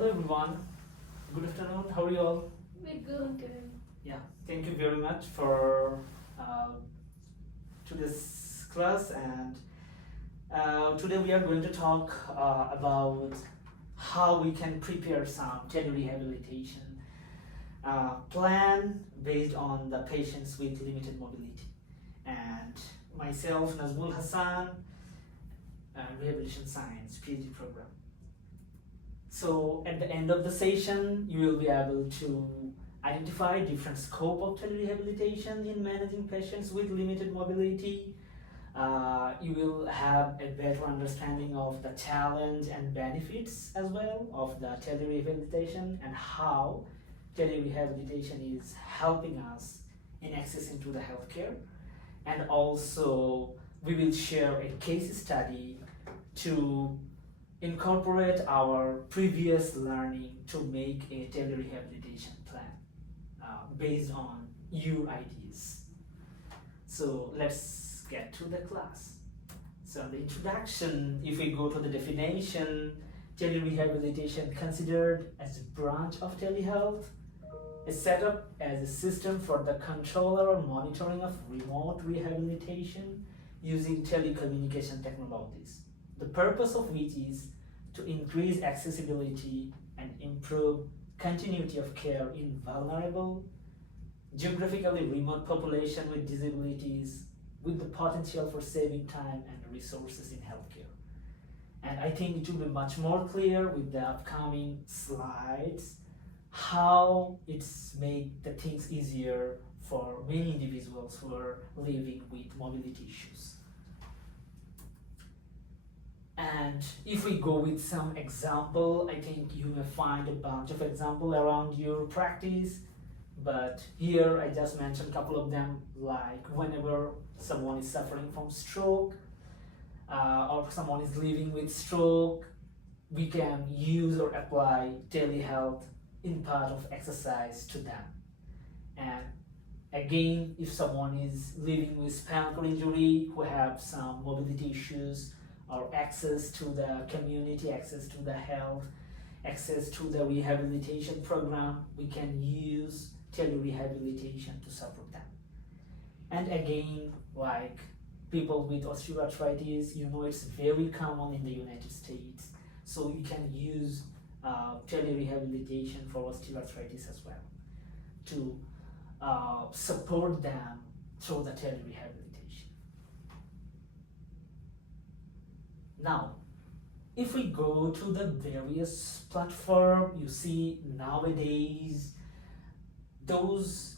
Hello everyone. Good afternoon. How are you all? We're good. Yeah. Thank you very much for uh, today's class, and today we are going to talk about how we can prepare some telerehabilitation plan based on the patients with limited mobility. And myself, Nazmul Hassan, Rehabilitation Science Ph.D. program. So at the end of the session, you will be able to identify different scope of telerehabilitation in managing patients with limited mobility. You will have a better understanding of the challenge and benefits as well of the telerehabilitation and how telerehabilitation is helping us in accessing to the healthcare. And also, we will share a case study to incorporate our previous learning to make a telerehabilitation plan based on your ideas. So let's get to the class. So the introduction, if we go to the definition, telerehabilitation considered as a branch of telehealth is set up as a system for the control or monitoring of remote rehabilitation using telecommunication technologies. The purpose of which is to increase accessibility and improve continuity of care in vulnerable, geographically remote population with disabilities, with the potential for saving time and resources in healthcare. And I think it will be much more clear with the upcoming slides how it's made the things easier for many individuals who are living with mobility issues. And if we go with some example, I think you may find a bunch of example around your practice, but here I just mentioned a couple of them, like whenever someone is suffering from stroke or someone is living with stroke, we can use or apply telehealth in part of exercise to them. And again, if someone is living with spinal cord injury who have some mobility issues, or access to the community, access to the health, access to the rehabilitation program, we can use telerehabilitation to support them. And again, like people with osteoarthritis, it's very common in the United States. So you can use telerehabilitation for osteoarthritis as well to support them through the telerehabilitation. Now, if we go to the various platform, you see nowadays those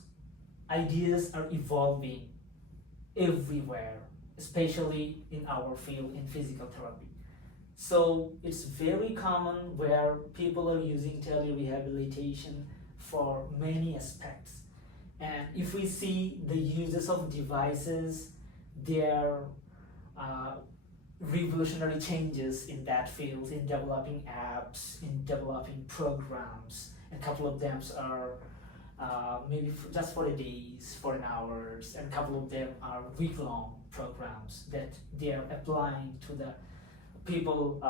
ideas are evolving everywhere, especially in our field in physical therapy. So it's very common where people are using telerehabilitation for many aspects. And if we see the uses of devices, they're revolutionary changes in that field, in developing apps, in developing programs. A couple of them are maybe just for a days, for an hours, and a couple of them are week-long programs that they are applying to the people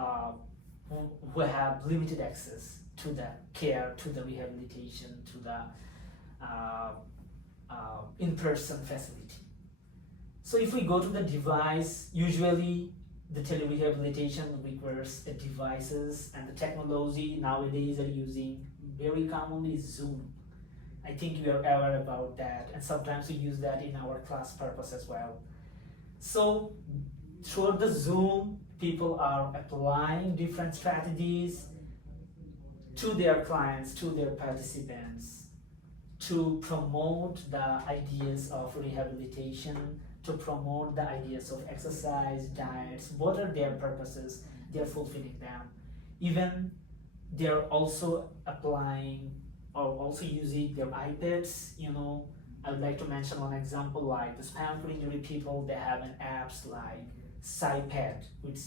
who have limited access to the care, to the rehabilitation, to the in-person facility. So if we go to the device, usually the telerehabilitation requires devices, and the technology nowadays are using very commonly Zoom. I think you are aware about that, and sometimes we use that in our class purpose as well. So through the Zoom, people are applying different strategies to their clients, to their participants, to promote the ideas of rehabilitation, to promote the ideas of exercise, diets, what are their purposes, they're fulfilling them. Even they're also applying or also using their iPads. I would like to mention one example, like the spinal cord injury people, they have an apps like SciPad, which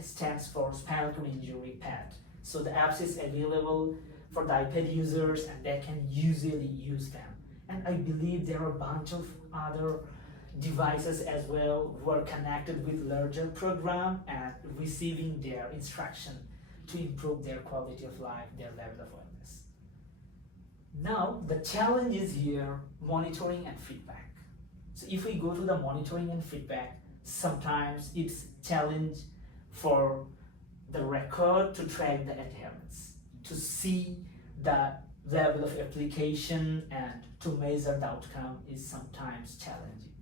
stands for Spinal Cord Injury Pad. So the apps is available for the iPad users and they can easily use them. And I believe there are a bunch of other devices as well who are connected with larger program and receiving their instruction to improve their quality of life, their level of wellness. Now, the challenge is here, monitoring and feedback. So if we go to the monitoring and feedback, sometimes it's challenge for the record to track the adherence, to see the level of application and to measure the outcome is sometimes challenging.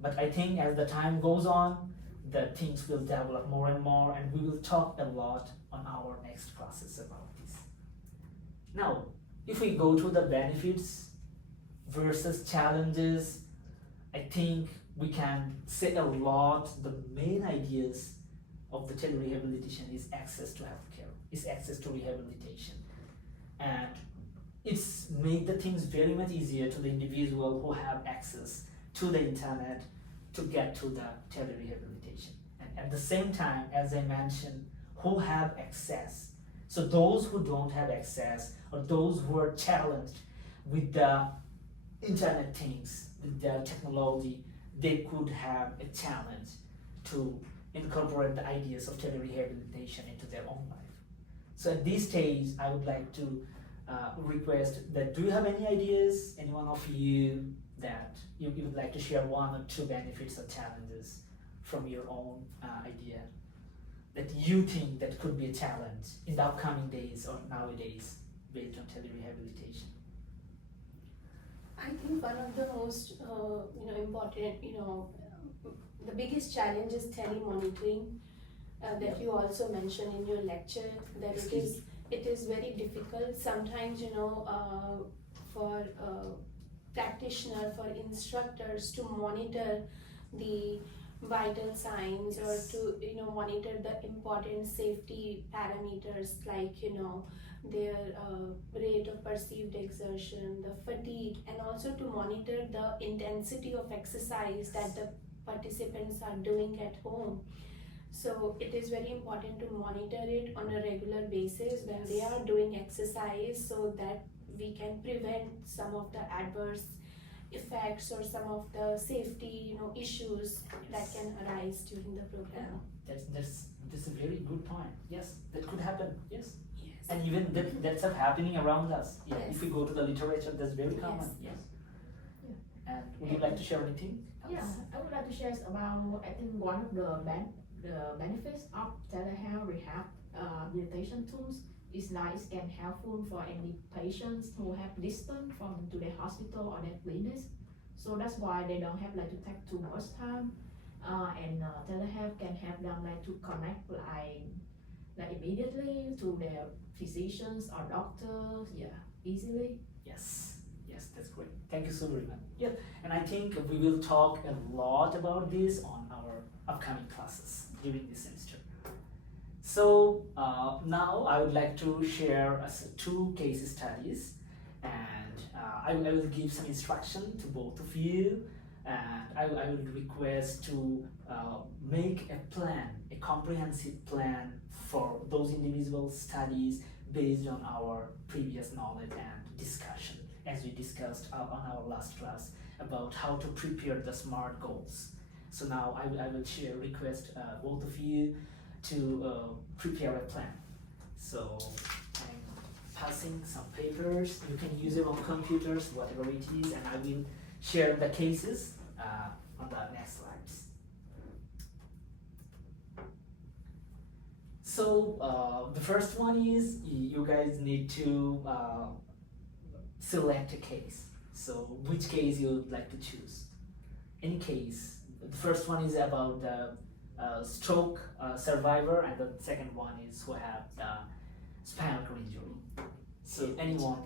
But I think as the time goes on, the things will develop more and more, and we will talk a lot on our next classes about this. Now, if we go to the benefits versus challenges, I think we can say a lot. The main ideas of the telerehabilitation is access to healthcare, is access to rehabilitation. And it's made the things very much easier to the individual who have access to the internet to get to the telerehabilitation. And at the same time, as I mentioned, who have access. So those who don't have access, or those who are challenged with the internet things, with the technology, they could have a challenge to incorporate the ideas of telerehabilitation into their own life. So at this stage, I would like to request that, do you have any ideas, any one of you, that you would like to share one or two benefits or challenges from your own idea that you think that could be a challenge in the upcoming days or nowadays based on telerehabilitation? I think one of the most important, the biggest challenge is telemonitoring that you also mentioned in your lecture, that it is very difficult sometimes, for practitioner, for instructors to monitor the vital signs, or to monitor the important safety parameters like their rate of perceived exertion, the fatigue, and also to monitor the intensity of exercise that the participants are doing at home. So it is very important to monitor it on a regular basis when they are doing exercise, so that we can prevent some of the adverse effects or some of the safety issues that can arise during the program. That's a very good point. Yes, that could happen. Yes. And even that's happening around us. Yeah. Yes. If we go to the literature, that's very common. Yes. Yeah. And would you like to share anything else? Yeah, I would like to share about, I think, one of the benefits of telehealth rehabilitation tools is that it can helpful for any patients who have distance from to their hospital or their clinics. So that's why they don't have to take too much time. And telehealth can help them to connect immediately to their physicians or doctors, easily. Yes, that's great. Thank you so very much. Yeah, and I think we will talk a lot about this on our upcoming classes during this semester. So now I would like to share two case studies, and I will give some instruction to both of you, and I will request to make a plan, a comprehensive plan for those individual studies based on our previous knowledge and discussion, as we discussed on our last class about how to prepare the SMART goals. So now I will request both of you to prepare a plan. So I'm passing some papers. You can use your own computers, whatever it is, and I will share the cases on the next slides. So the first one is you guys need to select a case. So which case you would like to choose? Any case. The first one is about the stroke survivor, and the second one is who have the spinal cord injury. So anyone,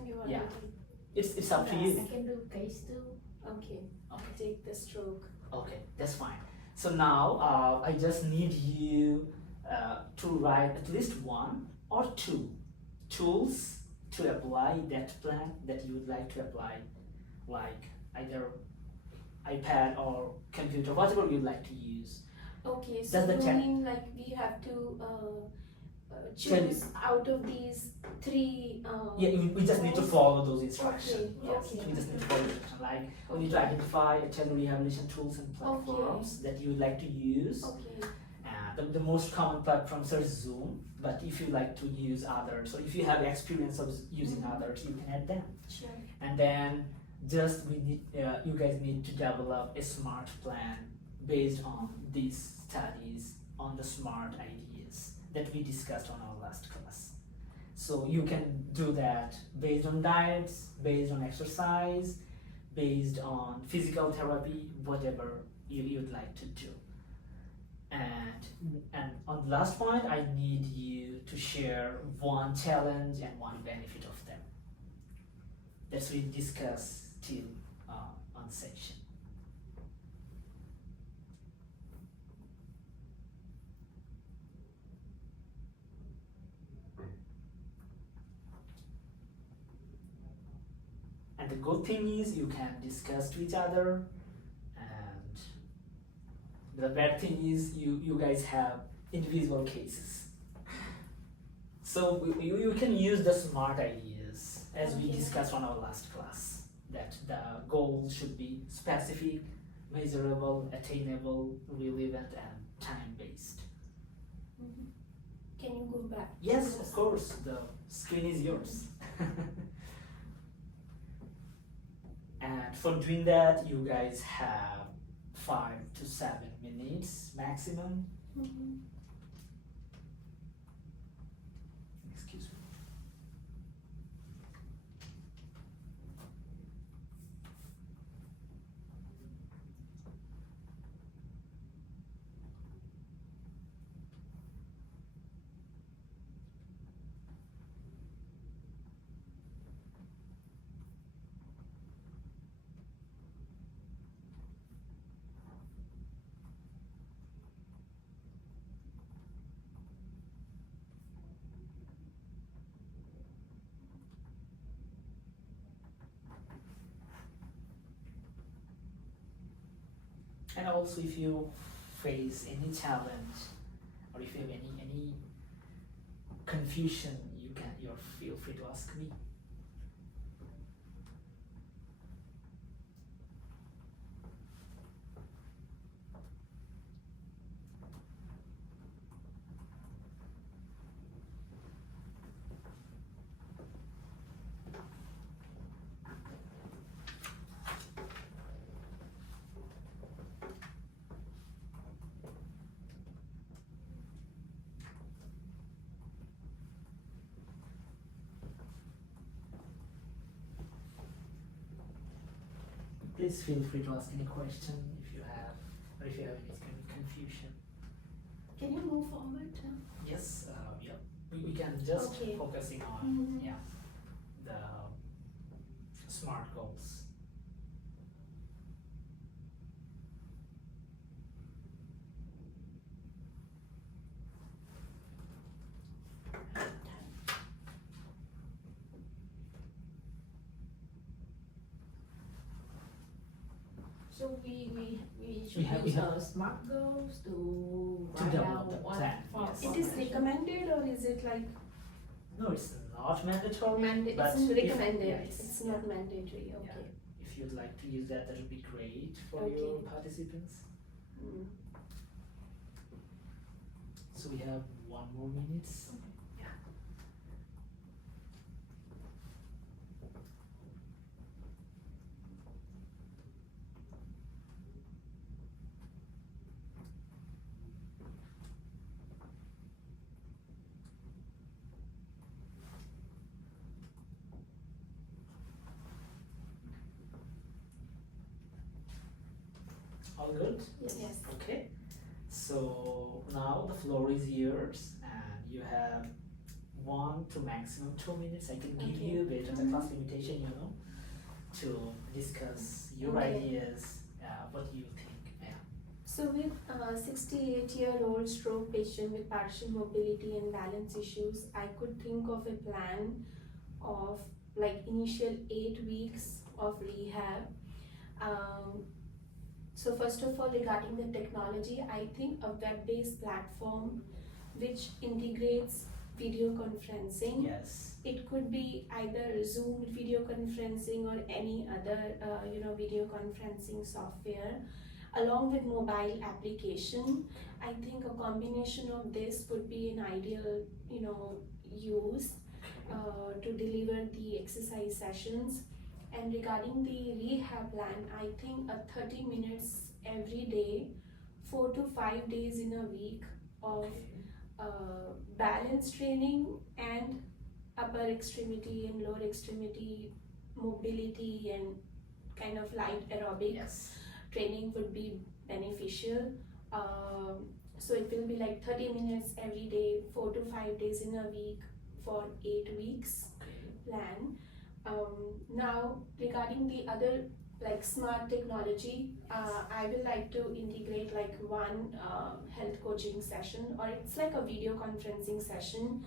it's up to you. I can do case 2. Okay. Take the stroke. Okay, that's fine. So now I just need you to write at least 1 or 2 tools to apply that plan that you would like to apply, like either iPad or computer, whatever you'd like to use. Okay, so you mean we have to choose out of these 3? We just need to follow those instructions. Okay. Yes, we just need to follow instructions. Like we need to identify rehabilitation tools and platforms that you would like to use. Okay. And the most common platforms are Zoom, but if you like to use others, or if you have experience of using others, you can add them. Sure. And then just you guys need to develop a smart plan based on these studies, on the smart ideas that we discussed on our last class. So you can do that based on diets, based on exercise, based on physical therapy, whatever you'd like to do. And on the last point, I need you to share one challenge and one benefit of them. That's what we discuss till on section. And the good thing is you can discuss to each other, and the bad thing is you guys have individual cases. So you can use the smart ideas as we discussed on our last class, that the goal should be specific, measurable, attainable, relevant, and time-based. Can you go back? Yes, of course, the screen is yours. And for doing that, you guys have 5 to 7 minutes maximum. Excuse me. And also, if you face any challenge, or if you have any confusion, you feel free to ask me. Please feel free to ask any question if you have, or if you have any kind of confusion. Can you move forward? Yes, yeah. We can just focusing on the SMART goals. So we should use SMART goals to write develop out the what plan, for yes. It is recommended, or is it like No, it's not mandatory. but it's if- recommended? yes, It's not mandatory. Okay. yeah. If you'd like to use that, that would be great for Okay. your participants. Mm. So we have 1 more minute. Yeah. All good? Yes. Okay. So now the floor is yours, and you have 1 to maximum 2 minutes I can give Okay. you based on the class limitation, to discuss your Okay. ideas, what you think. Yeah. So with 68-year-old stroke patient with partial mobility and balance issues, I could think of a plan of like initial 8 weeks of rehab. So first of all, regarding the technology, I think a web-based platform which integrates video conferencing. Yes. It could be either Zoom video conferencing or any other video conferencing software. along with mobile application. I think a combination of this would be an ideal, use to deliver the exercise sessions. And regarding the rehab plan, I think a 30 minutes every day, 4 to 5 days in a week of balance training and upper extremity and lower extremity mobility and kind of light aerobic Yes. training would be beneficial. So it will be like 30 minutes every day, 4 to 5 days in a week for 8 weeks plan. Now regarding the other like smart technology, I will like to integrate like one health coaching session, or it's like a video conferencing session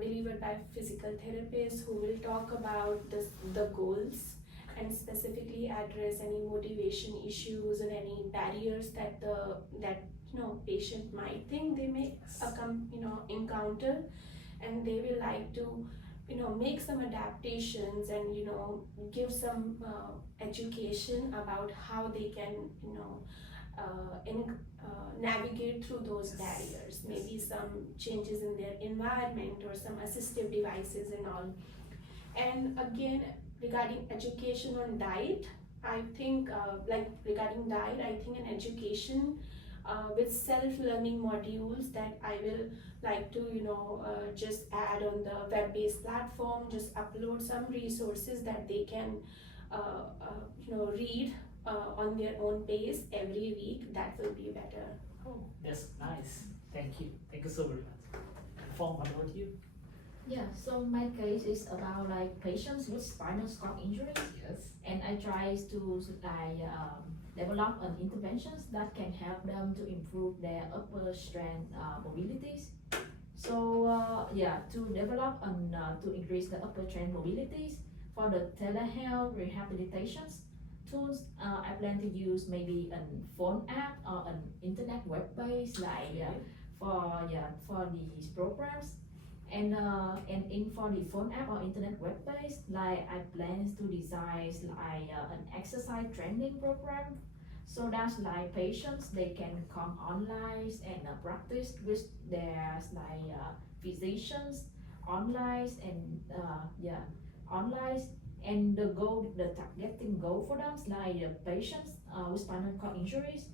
delivered by physical therapists who will talk about the goals and specifically address any motivation issues and any barriers that patient might think they may encounter, and they will like to make some adaptations and give some education about how they can navigate through those barriers, maybe some changes in their environment or some assistive devices and all. And again, regarding education on diet, I think regarding diet, I think an education with self-learning modules that I will like to just add on the web-based platform, just upload some resources that they can read on their own pace every week. That will be better. Oh, that's nice. Thank you so very much. And Phong, what about you? Yeah, so my case is about like patients with spinal cord injuries, Yes. and I try to develop an interventions that can help them to improve their upper strength mobilities. So to develop and to increase the upper strength mobilities for the telehealth rehabilitations tools, I plan to use maybe a phone app or an internet web-based for these programs. And in for the phone app or internet web-based, like I plan to design like an exercise training program, so that's like patients they can come online and practice with their physicians online and online. And the targeting goal for them is like the patients with spinal cord injuries.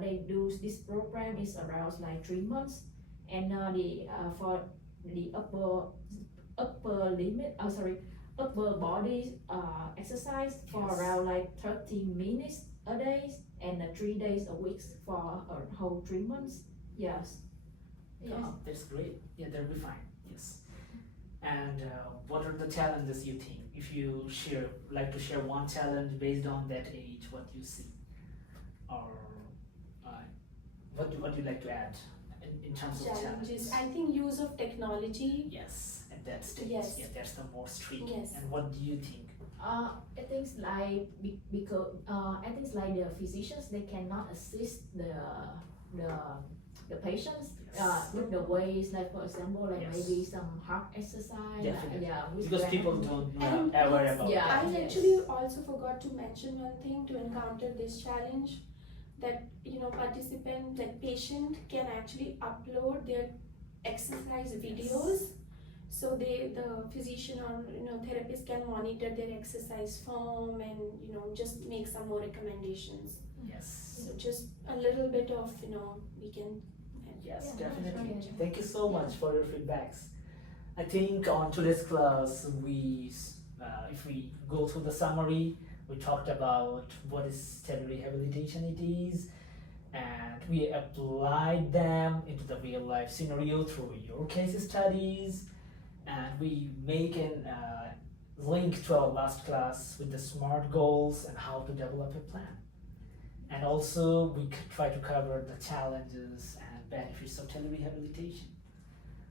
They do this program is around like 3 months, and for the upper body exercise for Yes. around like 30 minutes a day and 3 days a week for a whole 3 months. Yes. Oh, that's great. Yeah, that'll be fine. Yes. And what are the challenges you think? If you like to share one challenge based on that age, what you see, or what do you like to add in terms of challenges? I think use of technology. Yes, at that stage. Yes. Yeah, that's the most tricky. Yes. And what do you think? I think like because I think like the physicians they cannot assist the patients Yes. with the ways, like for example like Yes. maybe some heart exercise. Definitely. With Because the- people don't know And aware about yeah. that. I Yes. actually also forgot to mention one thing to encounter this challenge, that participant, like patient, can actually upload their exercise videos, so the physician or therapist can monitor their exercise form and just make some more recommendations. Yes. So just a little bit of we can. Yes, Yeah, definitely. that's right. Thank you so much for your feedbacks. I think on today's class, if we go through the summary, we talked about what is telerehabilitation it is, and we applied them into the real life scenario through your case studies, and we make an link to our last class with the SMART goals and how to develop a plan. And also we try to cover the challenges and benefits of telerehabilitation.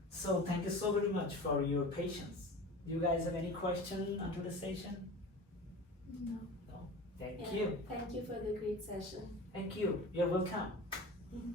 So thank you so very much for your patience. Do you guys have any question onto the session? No. No? Thank Yeah. you. Thank you for the great session. Thank you. You're welcome. Mhm.